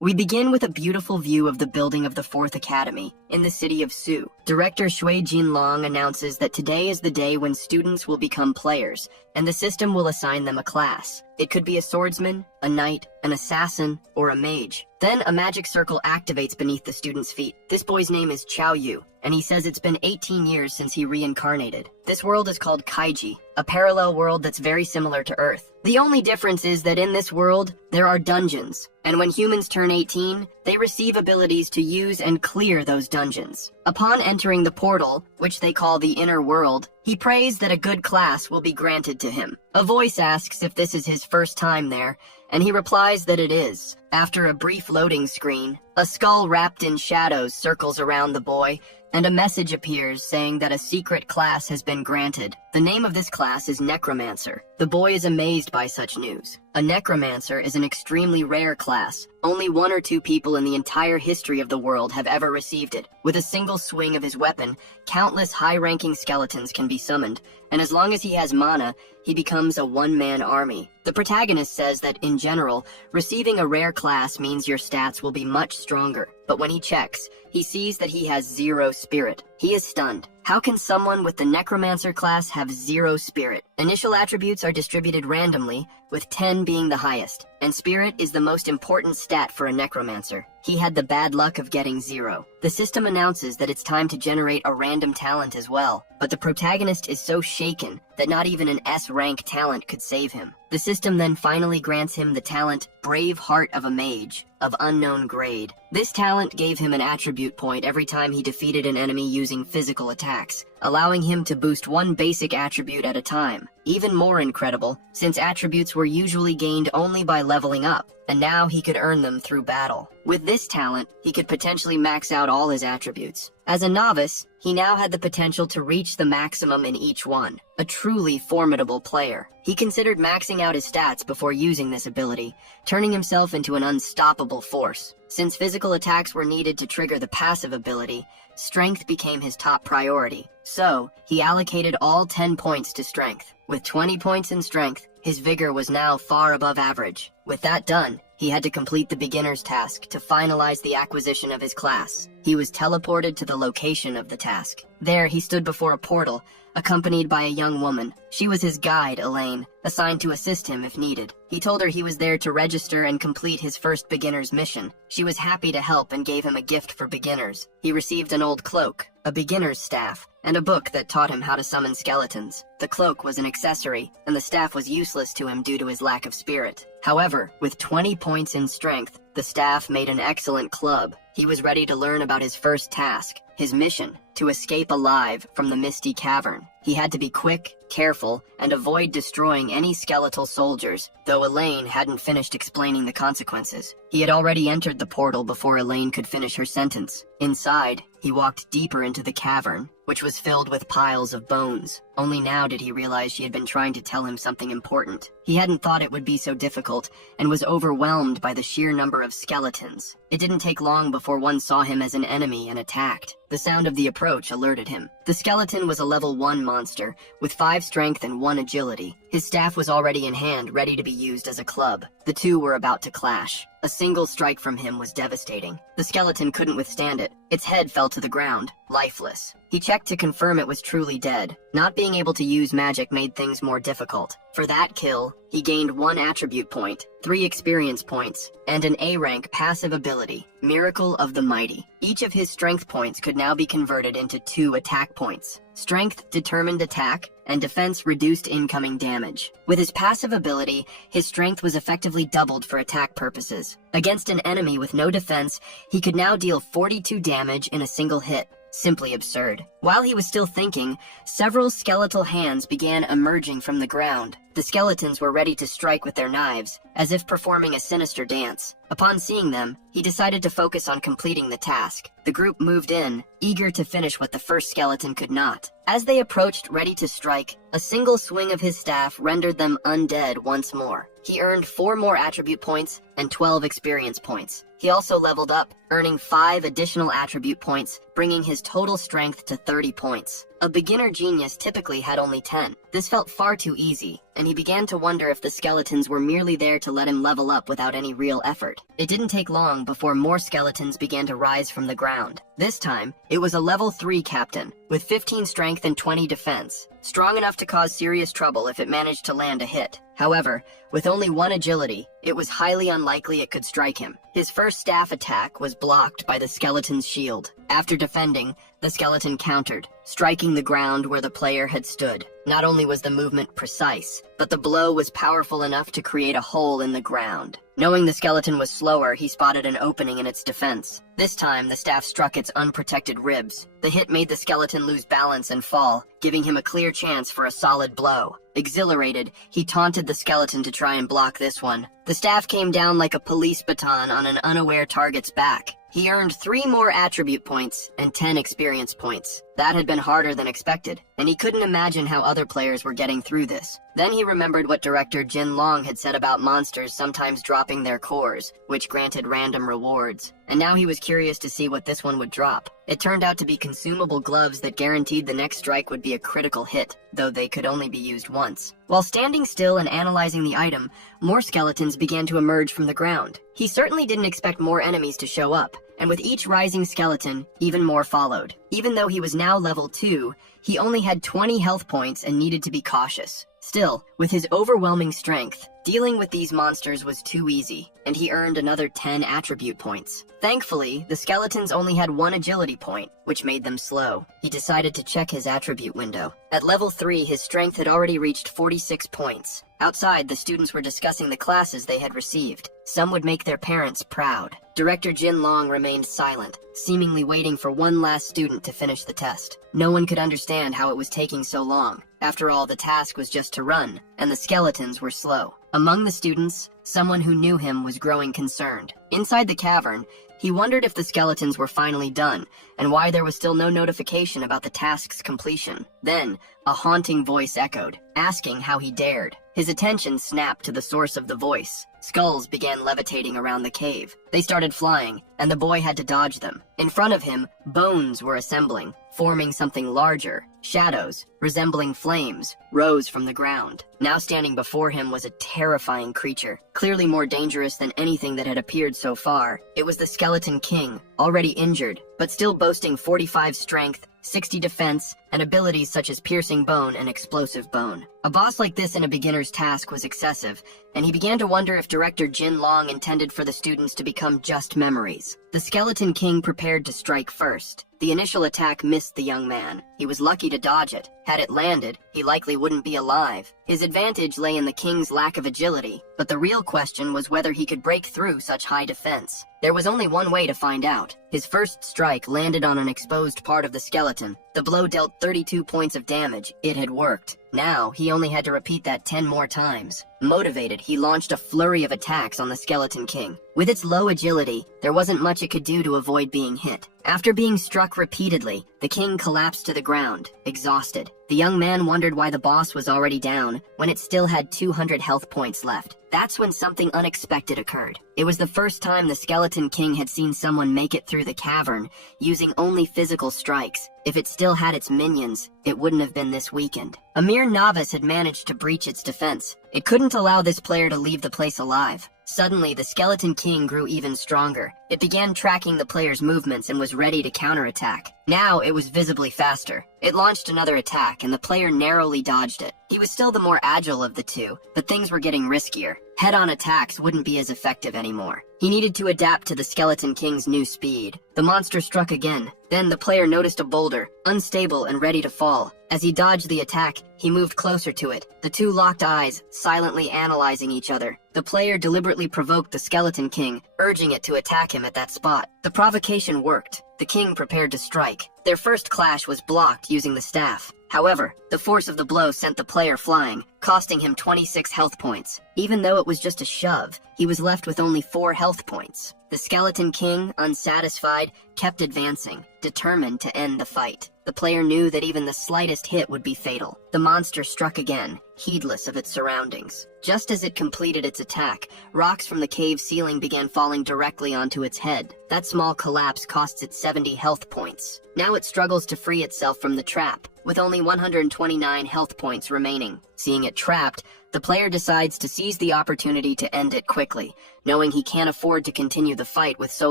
We begin with a beautiful view of the building of the 4th Academy in the city of Su. Director Shui Jinlong announces that today is the day when students will become players, and the system will assign them a class. It could be a swordsman, a knight, an assassin, or a mage. Then a magic circle activates beneath the student's feet. This boy's name is Chao Yu, and he says it's been 18 years since he reincarnated. This world is called Kaiji, a parallel world that's very similar to Earth. The only difference is that in this world, there are dungeons, and when humans turn 18, they receive abilities to use and clear those dungeons. Upon entering the portal, which they call the inner world, he prays that a good class will be granted to him. A voice asks if this is his first time there, and he replies that it is. After a brief loading screen, a skull wrapped in shadows circles around the boy, and a message appears saying that a secret class has been granted. The name of this class is NECROMANCER. The boy is amazed by such news. A NECROMANCER is an extremely rare class. Only 1 or 2 people in the entire history of the world have ever received it. With a single swing of his weapon, countless high-ranking skeletons can be summoned, and as long as he has mana, he becomes a one-man army. The protagonist says that, in general, receiving a rare class means your stats will be much stronger. But when he checks, he sees that he has 0 spirit. He is stunned. How can someone with the Necromancer class have 0 spirit? Initial attributes are distributed randomly, with 10 being the highest, and spirit is the most important stat for a Necromancer. He had the bad luck of getting 0. The system announces that it's time to generate a random talent as well, but the protagonist is so shaken that not even an S-rank talent could save him. The system then finally grants him the talent Brave Heart of a Mage, of unknown grade. This talent gave him an attribute point every time he defeated an enemy using physical attacks, allowing him to boost 1 basic attribute at a time. Even more incredible, since attributes were usually gained only by leveling up, and now he could earn them through battle. With this talent, he could potentially max out all his attributes. As a novice, he now had the potential to reach the maximum in each one. A truly formidable player. He considered maxing out his stats before using this ability, turning himself into an unstoppable force. Since physical attacks were needed to trigger the passive ability, strength became his top priority. So, he allocated all 10 points to strength. With 20 points in strength, his vigor was now far above average. With that done, he had to complete the beginner's task to finalize the acquisition of his class. He was teleported to the location of the task. There, he stood before a portal, accompanied by a young woman. She was his guide, Elaine, assigned to assist him if needed. He told her he was there to register and complete his first beginner's mission. She was happy to help and gave him a gift for beginners. He received an old cloak, a beginner's staff, and a book that taught him how to summon skeletons. The cloak was an accessory, and the staff was useless to him due to his lack of spirit. However, with 20 points in strength, the staff made an excellent club. He was ready to learn about his first task, his mission, to escape alive from the misty cavern. He had to be quick, careful, and avoid destroying any skeletal soldiers, though Elaine hadn't finished explaining the consequences. He had already entered the portal before Elaine could finish her sentence. Inside, he walked deeper into the cavern, which was filled with piles of bones. Only now did he realize she had been trying to tell him something important. He hadn't thought it would be so difficult, and was overwhelmed by the sheer number of skeletons. It didn't take long before one saw him as an enemy and attacked. The sound of the approach alerted him. The skeleton was a level 1 monster, with 5 strength and 1 agility. His staff was already in hand, ready to be used as a club. The two were about to clash. A single strike from him was devastating. The skeleton couldn't withstand it. Its head fell to the ground, lifeless. He checked to confirm it was truly dead. Not being able to use magic made things more difficult. For that kill, he gained 1 attribute point, 3 experience points, and an A-rank passive ability, Miracle of the Mighty. Each of his strength points could now be converted into 2 attack points. Strength determined attack, and defense reduced incoming damage. With his passive ability, his strength was effectively doubled for attack purposes. Against an enemy with no defense, he could now deal 42 damage in a single hit. Simply absurd. While he was still thinking, several skeletal hands began emerging from the ground. The skeletons were ready to strike with their knives, as if performing a sinister dance. Upon seeing them, he decided to focus on completing the task. The group moved in, eager to finish what the first skeleton could not. As they approached ready to strike, a single swing of his staff rendered them undead once more. He earned 4 more attribute points and 12 experience points. He also leveled up, earning 5 additional attribute points, bringing his total strength to 30 points. A beginner genius typically had only 10. This felt far too easy, and he began to wonder if the skeletons were merely there to let him level up without any real effort. It didn't take long before more skeletons began to rise from the ground. This time, it was a level 3 captain, with 15 strength and 20 defense, strong enough to cause serious trouble if it managed to land a hit. However, with only 1 agility, it was highly unlikely it could strike him. His first staff attack was blocked by the skeleton's shield. After defending, the skeleton countered, striking the ground where the player had stood. Not only was the movement precise, but the blow was powerful enough to create a hole in the ground. Knowing the skeleton was slower, he spotted an opening in its defense. This time, the staff struck its unprotected ribs. The hit made the skeleton lose balance and fall, giving him a clear chance for a solid blow. Exhilarated, he taunted the skeleton to try and block this one. The staff came down like a police baton on an unaware target's back. He earned 3 more attribute points and 10 experience points. That had been harder than expected, and he couldn't imagine how other players were getting through this. Then he remembered what director Jin Long had said about monsters sometimes dropping their cores, which granted random rewards. And now he was curious to see what this one would drop. It turned out to be consumable gloves that guaranteed the next strike would be a critical hit, though they could only be used once. While standing still and analyzing the item, more skeletons began to emerge from the ground. He certainly didn't expect more enemies to show up, and with each rising skeleton, even more followed. Even though he was now level 2, he only had 20 health points and needed to be cautious. Still, with his overwhelming strength, dealing with these monsters was too easy, and he earned another 10 attribute points. Thankfully, the skeletons only had 1 agility point, which made them slow. He decided to check his attribute window. At level 3, his strength had already reached 46 points. Outside, the students were discussing the classes they had received. Some would make their parents proud. Director Jin Long remained silent, seemingly waiting for one last student to finish the test. No one could understand how it was taking so long. After all, the task was just to run, and the skeletons were slow. Among the students, someone who knew him was growing concerned. Inside the cavern, he wondered if the skeletons were finally done, and why there was still no notification about the task's completion. Then, a haunting voice echoed, asking how he dared. His attention snapped to the source of the voice. Skulls began levitating around the cave. They started flying, and the boy had to dodge them. In front of him, bones were assembling, forming something larger. Shadows, resembling flames, rose from the ground. Now standing before him was a terrifying creature, clearly more dangerous than anything that had appeared so far. It was the Skeleton King, already injured, but still boasting 45 strength, 60 defense, and abilities such as piercing bone and explosive bone. A boss like this in a beginner's task was excessive, and he began to wonder if director Jin Long intended for the students to become just memories. The Skeleton King prepared to strike first. The initial attack missed the young man. He was lucky to dodge it. Had it landed, he likely wouldn't be alive. His advantage lay in the king's lack of agility, but the real question was whether he could break through such high defense. There was only one way to find out. His first strike landed on an exposed part of the skeleton. The blow dealt 32 points of damage. It had worked. Now, he only had to repeat that 10 more times. Motivated, he launched a flurry of attacks on the Skeleton King. With its low agility, there wasn't much it could do to avoid being hit. After being struck repeatedly, the king collapsed to the ground, exhausted. The young man wondered why the boss was already down when it still had 200 health points left. That's when something unexpected occurred. It was the first time the Skeleton King had seen someone make it through the cavern using only physical strikes. If it still had its minions, it wouldn't have been this weakened. A mere novice had managed to breach its defense. It couldn't allow this player to leave the place alive. Suddenly, the Skeleton King grew even stronger. It began tracking the player's movements and was ready to counterattack. Now, it was visibly faster. It launched another attack, and the player narrowly dodged it. He was still the more agile of the two, but things were getting riskier. Head-on attacks wouldn't be as effective anymore. He needed to adapt to the Skeleton King's new speed. The monster struck again. Then the player noticed a boulder, unstable and ready to fall. As he dodged the attack, he moved closer to it. The two locked eyes, silently analyzing each other. The player deliberately provoked the Skeleton King, urging it to attack him at that spot. The provocation worked. The king prepared to strike. Their first clash was blocked using the staff. However, the force of the blow sent the player flying, costing him 26 health points. Even though it was just a shove, he was left with only 4 health points. The Skeleton King, unsatisfied, kept advancing, determined to end the fight. The player knew that even the slightest hit would be fatal. The monster struck again, heedless of its surroundings. Just as it completed its attack, rocks from the cave ceiling began falling directly onto its head. That small collapse costs it 70 health points. Now it struggles to free itself from the trap. with only 129 health points remaining. Seeing it trapped, the player decides to seize the opportunity to end it quickly, knowing he can't afford to continue the fight with so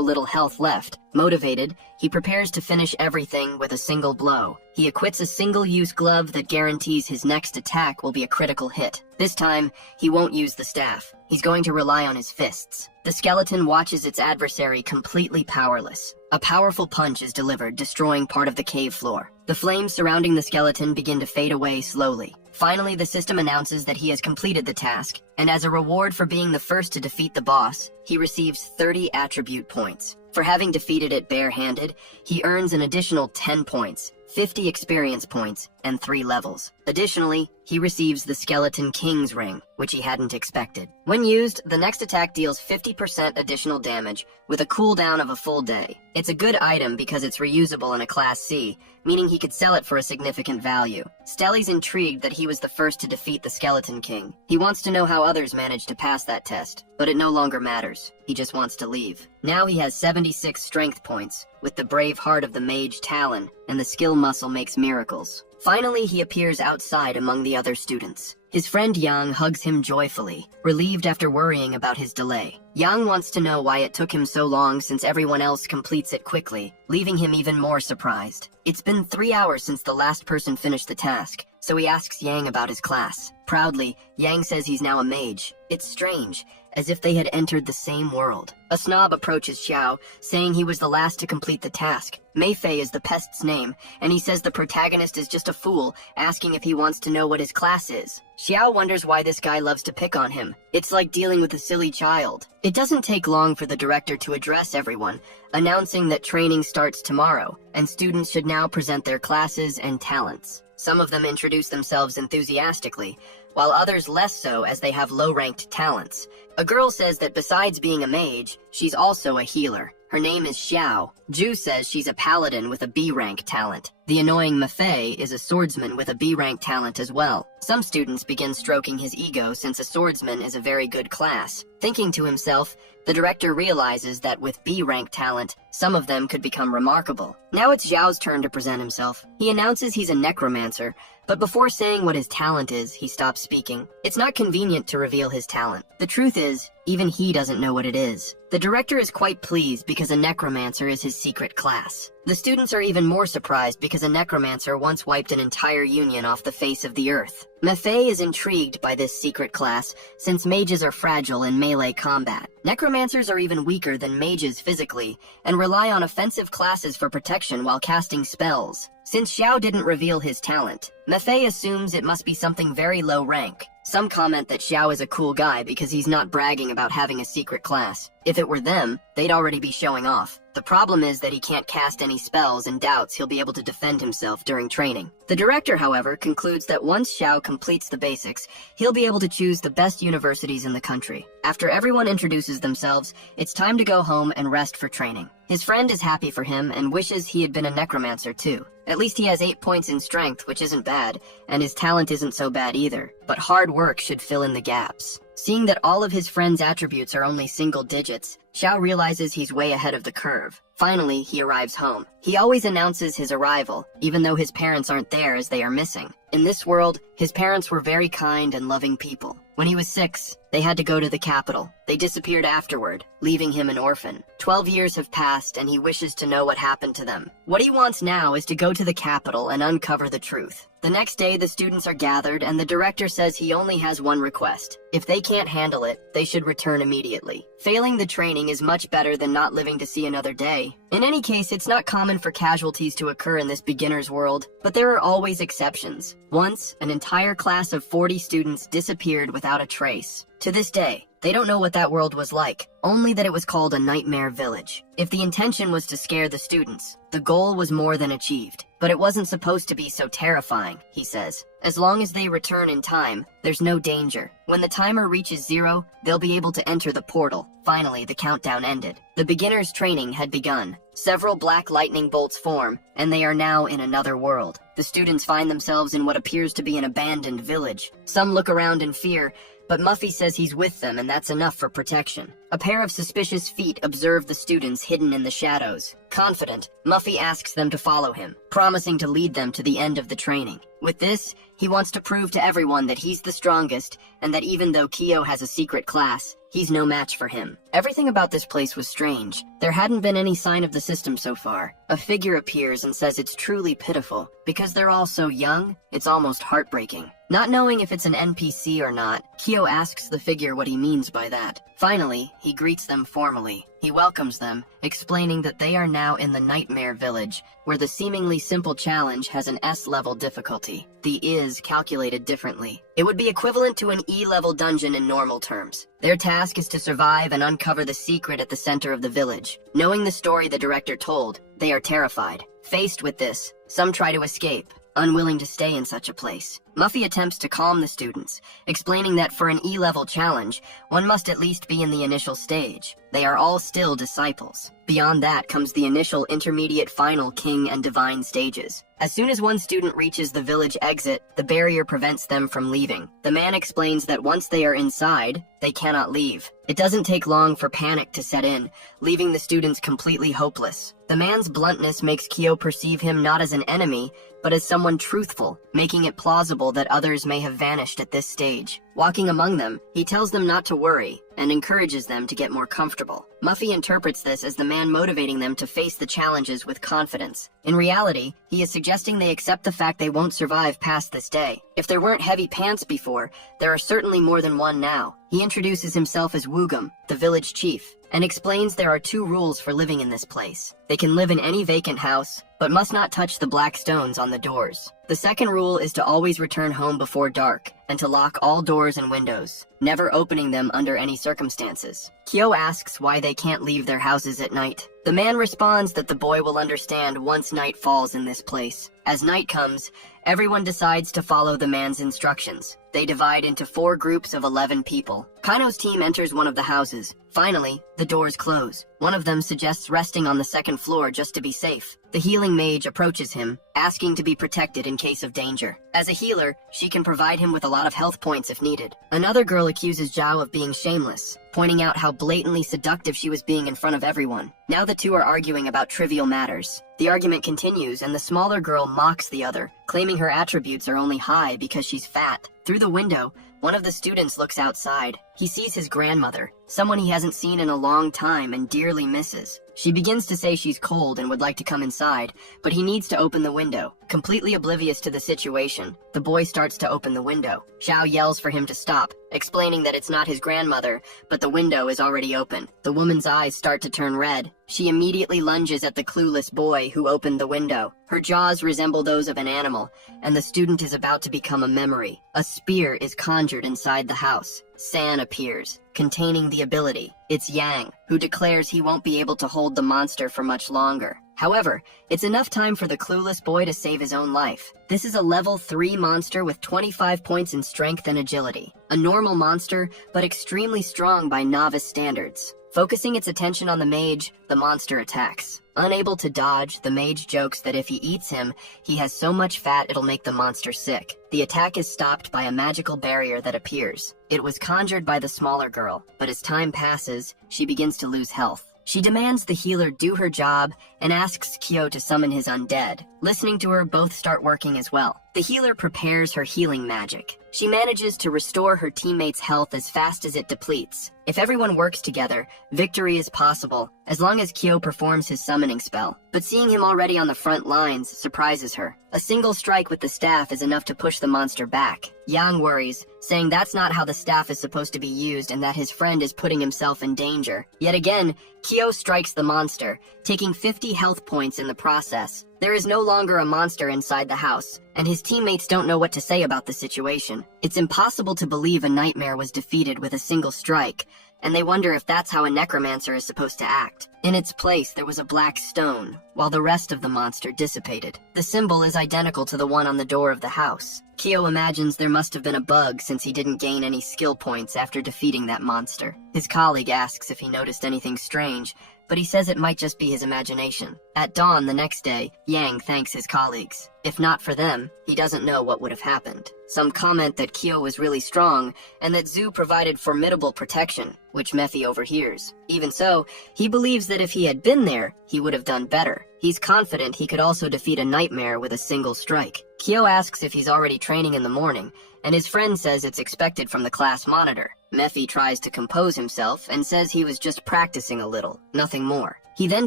little health left. Motivated, he prepares to finish everything with a single blow. He equips a single-use glove that guarantees his next attack will be a critical hit. This time, he won't use the staff. He's going to rely on his fists. The skeleton watches its adversary completely powerless. A powerful punch is delivered, destroying part of the cave floor. The flames surrounding the skeleton begin to fade away slowly. Finally, the system announces that he has completed the task, and as a reward for being the first to defeat the boss, he receives 30 attribute points. For having defeated it barehanded, he earns an additional 10 points, 50 experience points, and 3 levels. Additionally, he receives the Skeleton King's Ring, which he hadn't expected. When used, the next attack deals 50% additional damage, with a cooldown of a full day. It's a good item because it's reusable in a Class C, meaning he could sell it for a significant value. Stelly's intrigued that he was the first to defeat the Skeleton King. He wants to know how others managed to pass that test, but it no longer matters. He just wants to leave. Now he has 76 strength points, with the brave heart of the mage Talon, and the skill muscle makes miracles. Finally, he appears outside among the other students. His friend Yang hugs him joyfully, relieved after worrying about his delay. Yang wants to know why it took him so long since everyone else completes it quickly, leaving him even more surprised. It's been 3 hours since the last person finished the task, so he asks Yang about his class. Proudly, Yang says he's now a mage. It's strange, as if they had entered the same world. A snob approaches Xiao, saying he was the last to complete the task. Meifei is the pest's name, and he says the protagonist is just a fool, asking if he wants to know what his class is. Xiao wonders why this guy loves to pick on him. It's like dealing with a silly child. It doesn't take long for the director to address everyone, announcing that training starts tomorrow, and students should now present their classes and talents. Some of them introduce themselves enthusiastically, while others less so as they have low-ranked talents. A girl says that besides being a mage, she's also a healer. Her name is Xiao. Ju says she's a paladin with a B-rank talent. The annoying Meifei is a swordsman with a B-rank talent as well. Some students begin stroking his ego since a swordsman is a very good class. Thinking to himself, the director realizes that with B-rank talent, some of them could become remarkable. Now it's Xiao's turn to present himself. He announces he's a necromancer, but before saying what his talent is, he stops speaking. It's not convenient to reveal his talent. The truth is, even he doesn't know what it is. The director is quite pleased because a necromancer is his secret class. The students are even more surprised because a necromancer once wiped an entire union off the face of the earth. Meifei is intrigued by this secret class, since mages are fragile in melee combat. Necromancers are even weaker than mages physically, and rely on offensive classes for protection while casting spells. Since Xiao didn't reveal his talent, Meifei assumes it must be something very low rank. Some comment that Xiao is a cool guy because he's not bragging about having a secret class. If it were them, they'd already be showing off. The problem is that he can't cast any spells and doubts he'll be able to defend himself during training. The director, however, concludes that once Xiao completes the basics, he'll be able to choose the best universities in the country. After everyone introduces themselves, it's time to go home and rest for training. His friend is happy for him and wishes he had been a necromancer too. At least he has 8 points in strength, which isn't bad, and his talent isn't so bad either. But hard work should fill in the gaps. Seeing that all of his friend's attributes are only single digits, Xiao realizes he's way ahead of the curve. Finally, he arrives home. He always announces his arrival, even though his parents aren't there as they are missing. In this world, his parents were very kind and loving people. When he was 6, they had to go to the capital. They disappeared afterward, leaving him an orphan. 12 years have passed and he wishes to know what happened to them. What he wants now is to go to the capital and uncover the truth. The next day, the students are gathered and the director says he only has one request. If they can't handle it, they should return immediately. Failing the training is much better than not living to see another day. In any case, it's not common for casualties to occur in this beginner's world, but there are always exceptions. Once, an entire class of 40 students disappeared without a trace. To this day, they don't know what that world was like, only that it was called a nightmare village. If the intention was to scare the students, the goal was more than achieved. But it wasn't supposed to be so terrifying, he says. As long as they return in time, there's no danger. When the timer reaches 0, they'll be able to enter the portal. Finally, the countdown ended. The beginner's training had begun. Several black lightning bolts form, and they are now in another world. The students find themselves in what appears to be an abandoned village. Some look around in fear, but Muffy says he's with them and that's enough for protection. A pair of suspicious feet observe the students hidden in the shadows. Confident, Muffy asks them to follow him, promising to lead them to the end of the training. With this, he wants to prove to everyone that he's the strongest, and that even though Kyo has a secret class, he's no match for him. Everything about this place was strange. There hadn't been any sign of the system so far. A figure appears and says it's truly pitiful. Because they're all so young, it's almost heartbreaking. Not knowing if it's an NPC or not, Kyo asks the figure what he means by that. Finally, he greets them formally. He welcomes them, explaining that they are now in the Nightmare Village, where the seemingly simple challenge has an S-level difficulty. The is calculated differently. It would be equivalent to an E-level dungeon in normal terms. Their task is to survive and uncover the secret at the center of the village. Knowing the story the director told, they are terrified. Faced with this, some try to escape, unwilling to stay in such a place. Muffy attempts to calm the students, explaining that for an E-level challenge, one must at least be in the initial stage. They are all still disciples. Beyond that comes the initial, intermediate, final, king, and divine stages. As soon as one student reaches the village exit, the barrier prevents them from leaving. The man explains that once they are inside, they cannot leave. It doesn't take long for panic to set in, leaving the students completely hopeless. The man's bluntness makes Kyo perceive him not as an enemy, but as someone truthful, making it plausible that others may have vanished at this stage. Walking among them, he tells them not to worry, and encourages them to get more comfortable. Muffy interprets this as the man motivating them to face the challenges with confidence. In reality, he is suggesting they accept the fact they won't survive past this day. If there weren't heavy pants before, there are certainly more than one now. He introduces himself as Woogum, the village chief, and explains there are 2 rules for living in this place. They can live in any vacant house, but must not touch the black stones on the doors. The second rule is to always return home before dark, and to lock all doors and windows, never opening them under any circumstances. Kyo asks why they can't leave their houses at night. The man responds that the boy will understand once night falls in this place. As night comes, everyone decides to follow the man's instructions. They divide into 4 groups of 11 people. Kaino's team enters one of the houses. Finally, the doors close. One of them suggests resting on the 2nd floor just to be safe. The healing mage approaches him, asking to be protected in case of danger. As a healer, she can provide him with a lot of health points if needed. Another girl accuses Zhao of being shameless, pointing out how blatantly seductive she was being in front of everyone. Now the 2 are arguing about trivial matters. The argument continues, and the smaller girl mocks the other, claiming her attributes are only high because she's fat. Through the window, one of the students looks outside. He sees his grandmother, someone he hasn't seen in a long time and dearly misses. She begins to say she's cold and would like to come inside, but he needs to open the window. Completely oblivious to the situation, the boy starts to open the window. Zhao yells for him to stop, explaining that it's not his grandmother, but the window is already open. The woman's eyes start to turn red. She immediately lunges at the clueless boy who opened the window. Her jaws resemble those of an animal, and the student is about to become a memory. A spear is conjured inside the house. San appears, containing the ability. It's Yang, who declares he won't be able to hold the monster for much longer. However, it's enough time for the clueless boy to save his own life. This is a level 3 monster with 25 points in strength and agility. A normal monster, but extremely strong by novice standards. Focusing its attention on the mage, the monster attacks. Unable to dodge, the mage jokes that if he eats him, he has so much fat it'll make the monster sick. The attack is stopped by a magical barrier that appears. It was conjured by the smaller girl, but as time passes, she begins to lose health. She demands the healer do her job and asks Kyo to summon his undead. Listening to her, both start working as well. The healer prepares her healing magic. She manages to restore her teammates' health as fast as it depletes. If everyone works together, victory is possible, as long as Kyo performs his summoning spell. But seeing him already on the front lines surprises her. A single strike with the staff is enough to push the monster back. Yang worries, saying that's not how the staff is supposed to be used and that his friend is putting himself in danger. Yet again, Kyo strikes the monster, taking 50 health points in the process. There is no longer a monster inside the house, and his teammates don't know what to say about the situation. It's impossible to believe a nightmare was defeated with a single strike, and they wonder if that's how a necromancer is supposed to act. In its place, there was a black stone, while the rest of the monster dissipated. The symbol is identical to the one on the door of the house. Kyo imagines there must have been a bug since he didn't gain any skill points after defeating that monster. His colleague asks if he noticed anything strange, but he says it might just be his imagination. At dawn the next day, Yang thanks his colleagues. If not for them, he doesn't know what would have happened. Some comment that Kyo was really strong, and that Zhu provided formidable protection, which Mephi overhears. Even so, he believes that if he had been there, he would have done better. He's confident he could also defeat a nightmare with a single strike. Kyo asks if he's already training in the morning, and his friend says it's expected from the class monitor. Mephi tries to compose himself and says he was just practicing a little, nothing more. He then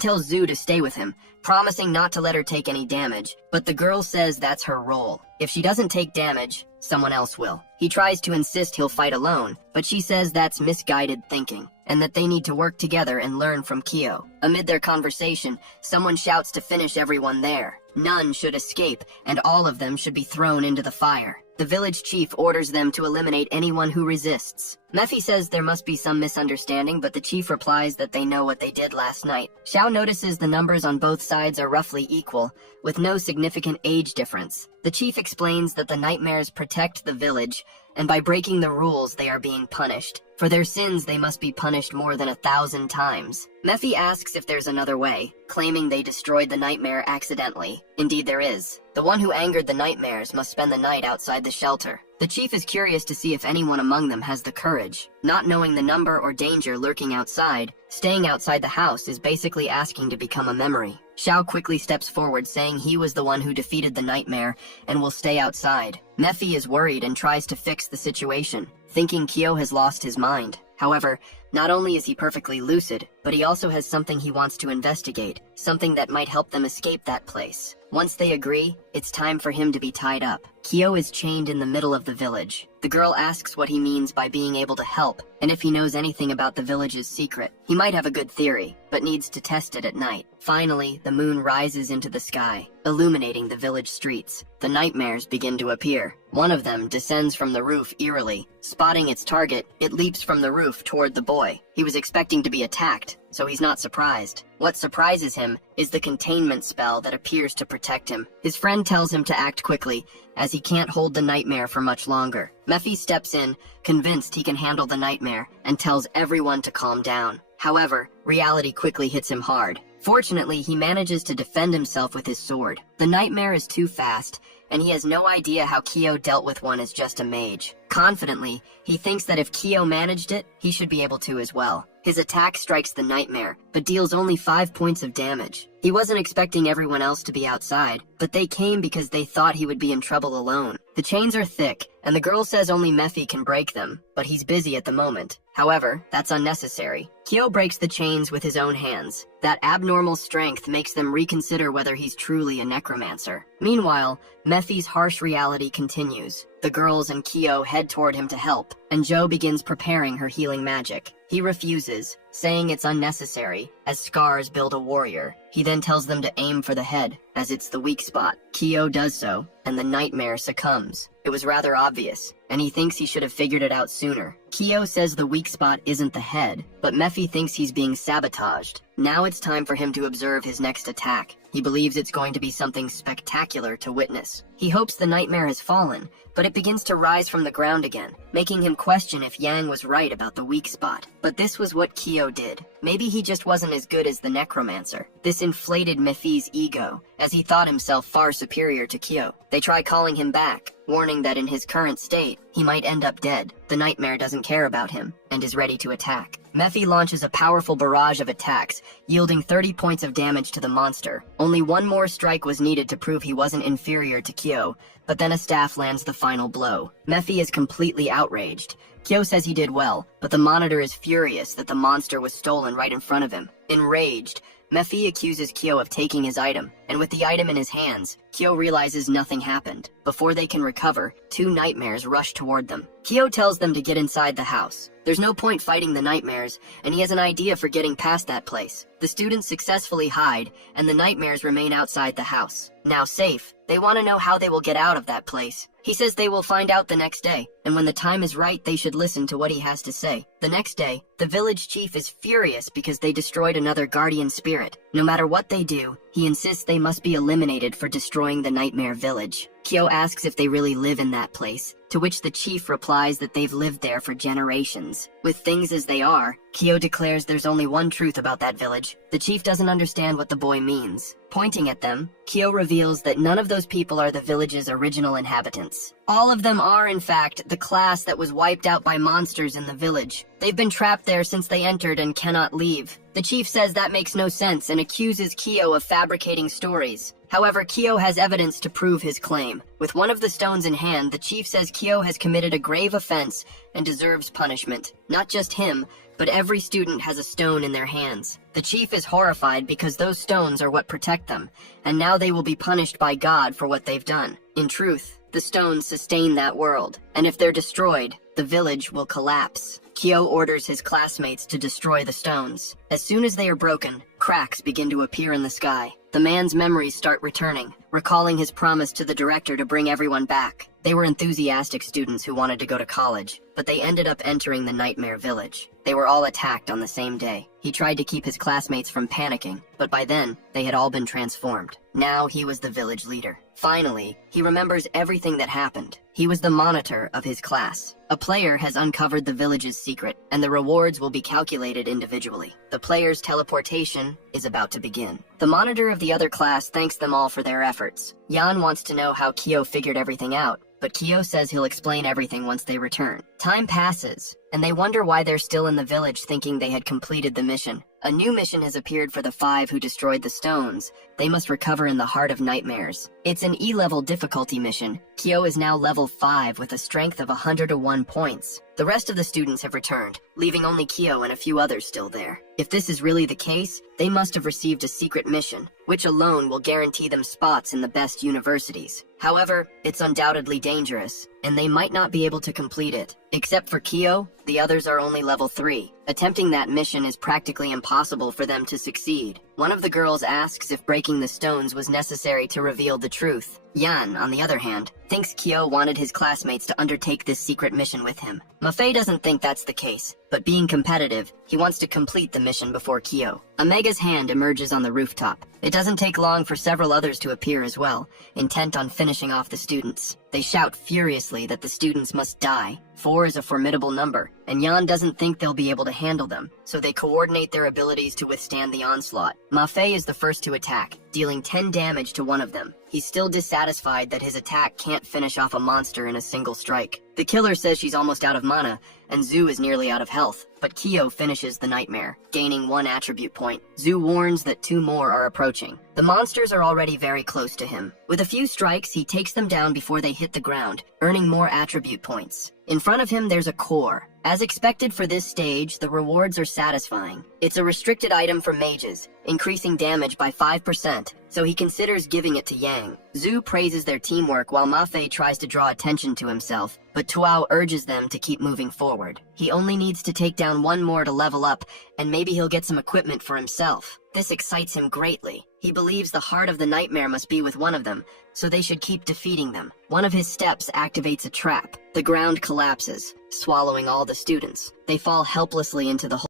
tells Zhu to stay with him, promising not to let her take any damage, but the girl says that's her role. If she doesn't take damage, someone else will. He tries to insist he'll fight alone, but she says that's misguided thinking, and that they need to work together and learn from Kyo. Amid their conversation, someone shouts to finish everyone there. None should escape, and all of them should be thrown into the fire. The village chief orders them to eliminate anyone who resists. Mephi says there must be some misunderstanding, but the chief replies that they know what they did last night. Xiao notices the numbers on both sides are roughly equal, with no significant age difference. The chief explains that the nightmares protect the village, and by breaking the rules they are being punished. For their sins they must be punished more than 1,000 times. Mephi asks if there's another way, claiming they destroyed the nightmare accidentally. Indeed there is. The one who angered the nightmares must spend the night outside the shelter. The chief is curious to see if anyone among them has the courage. Not knowing the number or danger lurking outside, staying outside the house is basically asking to become a memory. Xiao quickly steps forward, saying he was the one who defeated the nightmare and will stay outside. Mephi is worried and tries to fix the situation, thinking Kyo has lost his mind. However, not only is he perfectly lucid, but he also has something he wants to investigate, something that might help them escape that place. Once they agree, it's time for him to be tied up. Kyo is chained in the middle of the village. The girl asks what he means by being able to help, and if he knows anything about the village's secret. He might have a good theory, but needs to test it at night. Finally, the moon rises into the sky, illuminating the village streets. The nightmares begin to appear. One of them descends from the roof eerily. Spotting its target, it leaps from the roof toward the boy. He was expecting to be attacked, so he's not surprised. What surprises him is the containment spell that appears to protect him. His friend tells him to act quickly, as he can't hold the nightmare for much longer. Mephi steps in, convinced he can handle the nightmare, and tells everyone to calm down. However, reality quickly hits him hard. Fortunately, he manages to defend himself with his sword. The nightmare is too fast, and he has no idea how Kyo dealt with one as just a mage. Confidently, he thinks that if Kyo managed it, he should be able to as well. His attack strikes the nightmare, but deals only 5 points of damage. He wasn't expecting everyone else to be outside, but they came because they thought he would be in trouble alone. The chains are thick, and the girl says only Mephi can break them, but he's busy at the moment. However, that's unnecessary. Kyo breaks the chains with his own hands. That abnormal strength makes them reconsider whether he's truly a necromancer. Meanwhile, Mephi's harsh reality continues. The girls and Kyo head toward him to help, and Jo begins preparing her healing magic. He refuses, saying it's unnecessary, as scars build a warrior. He then tells them to aim for the head, as it's the weak spot. Kyo does so, and the nightmare succumbs. It was rather obvious, and he thinks he should have figured it out sooner. Kyo says the weak spot isn't the head, but Mephi thinks he's being sabotaged. Now it's time for him to observe his next attack. He believes it's going to be something spectacular to witness. He hopes the nightmare has fallen, but it begins to rise from the ground again, making him question if Yang was right about the weak spot. But this was what Kyo did. Maybe he just wasn't as good as the necromancer. This inflated Mephi's ego, as he thought himself far superior to Kyo. They try calling him back, warning that in his current state, he might end up dead. The nightmare doesn't care about him, and is ready to attack. Mephi launches a powerful barrage of attacks, yielding 30 points of damage to the monster. Only one more strike was needed to prove he wasn't inferior to Kyo, but then a staff lands the final blow. Mephi is completely outraged. Kyo says he did well, but the monitor is furious that the monster was stolen right in front of him. Enraged, Mephi accuses Kyo of taking his item, and with the item in his hands, Kyo realizes nothing happened. Before they can recover, 2 nightmares rush toward them. Kyo tells them to get inside the house. There's no point fighting the nightmares, and he has an idea for getting past that place. The students successfully hide, and the nightmares remain outside the house. Now safe, they want to know how they will get out of that place. He says they will find out the next day, and when the time is right, they should listen to what he has to say. The next day, the village chief is furious because they destroyed another guardian spirit. No matter what they do, he insists they must be eliminated for destroying the nightmare village. Kyo asks if they really live in that place, to which the chief replies that they've lived there for generations. With things as they are, Kyo declares there's only one truth about that village. The chief doesn't understand what the boy means. Pointing at them, Kyo reveals that none of those people are the village's original inhabitants. All of them are, in fact, the class that was wiped out by monsters in the village. They've been trapped there since they entered and cannot leave. The chief says that makes no sense and accuses Kyo of fabricating stories. However, Kyo has evidence to prove his claim. With one of the stones in hand, the chief says Kyo has committed a grave offense and deserves punishment. Not just him, but every student has a stone in their hands. The chief is horrified because those stones are what protect them, and now they will be punished by God for what they've done. In truth, the stones sustain that world, and if they're destroyed, the village will collapse. Kyo orders his classmates to destroy the stones. As soon as they are broken, cracks begin to appear in the sky. The man's memories start returning, recalling his promise to the director to bring everyone back. They were enthusiastic students who wanted to go to college, but they ended up entering the Nightmare Village. They were all attacked on the same day. He tried to keep his classmates from panicking, but by then, they had all been transformed. Now he was the village leader. Finally, he remembers everything that happened. He was the monitor of his class. A player has uncovered the village's secret, and the rewards will be calculated individually. The player's teleportation is about to begin. The monitor of the other class thanks them all for their efforts. Yan wants to know how Kyo figured everything out, but Kyo says he'll explain everything once they return. Time passes, and they wonder why they're still in the village thinking they had completed the mission. A new mission has appeared for the 5 who destroyed the stones. They must recover in the Heart of Nightmares. It's an E-level difficulty mission. Kyo is now level 5 with a strength of 101 points. The rest of the students have returned, leaving only Kyo and a few others still there. If this is really the case, they must have received a secret mission, which alone will guarantee them spots in the best universities. However, it's undoubtedly dangerous, and they might not be able to complete it. Except for Kyo, the others are only level 3. Attempting that mission is practically impossible for them to succeed. One of the girls asks if breaking the stones was necessary to reveal the truth. Yan, on the other hand, thinks Kyo wanted his classmates to undertake this secret mission with him. Mafei doesn't think that's the case, but being competitive, he wants to complete the mission before Kyo. Omega's hand emerges on the rooftop. It doesn't take long for several others to appear as well, intent on finishing off the students. They shout furiously that the students must die. 4 is a formidable number, and Yan doesn't think they'll be able to handle them, so they coordinate their abilities to withstand the onslaught. Mafei is the first to attack, dealing 10 damage to one of them. He's still dissatisfied that his attack can't finish off a monster in a single strike. The killer says she's almost out of mana, and Zhu is nearly out of health, but Kyo finishes the nightmare, gaining 1 attribute point. Zhu warns that 2 more are approaching. The monsters are already very close to him. With a few strikes, he takes them down before they hit the ground, earning more attribute points. In front of him, there's a core. As expected for this stage, the rewards are satisfying. It's a restricted item for mages, increasing damage by 5%, so he considers giving it to Yang. Zhu praises their teamwork while Mafei tries to draw attention to himself, but Tuao urges them to keep moving forward. He only needs to take down 1 more to level up, and maybe he'll get some equipment for himself. This excites him greatly. He believes the Heart of the Nightmare must be with one of them, so they should keep defeating them. One of his steps activates a trap. The ground collapses, swallowing all the students. They fall helplessly into the hole.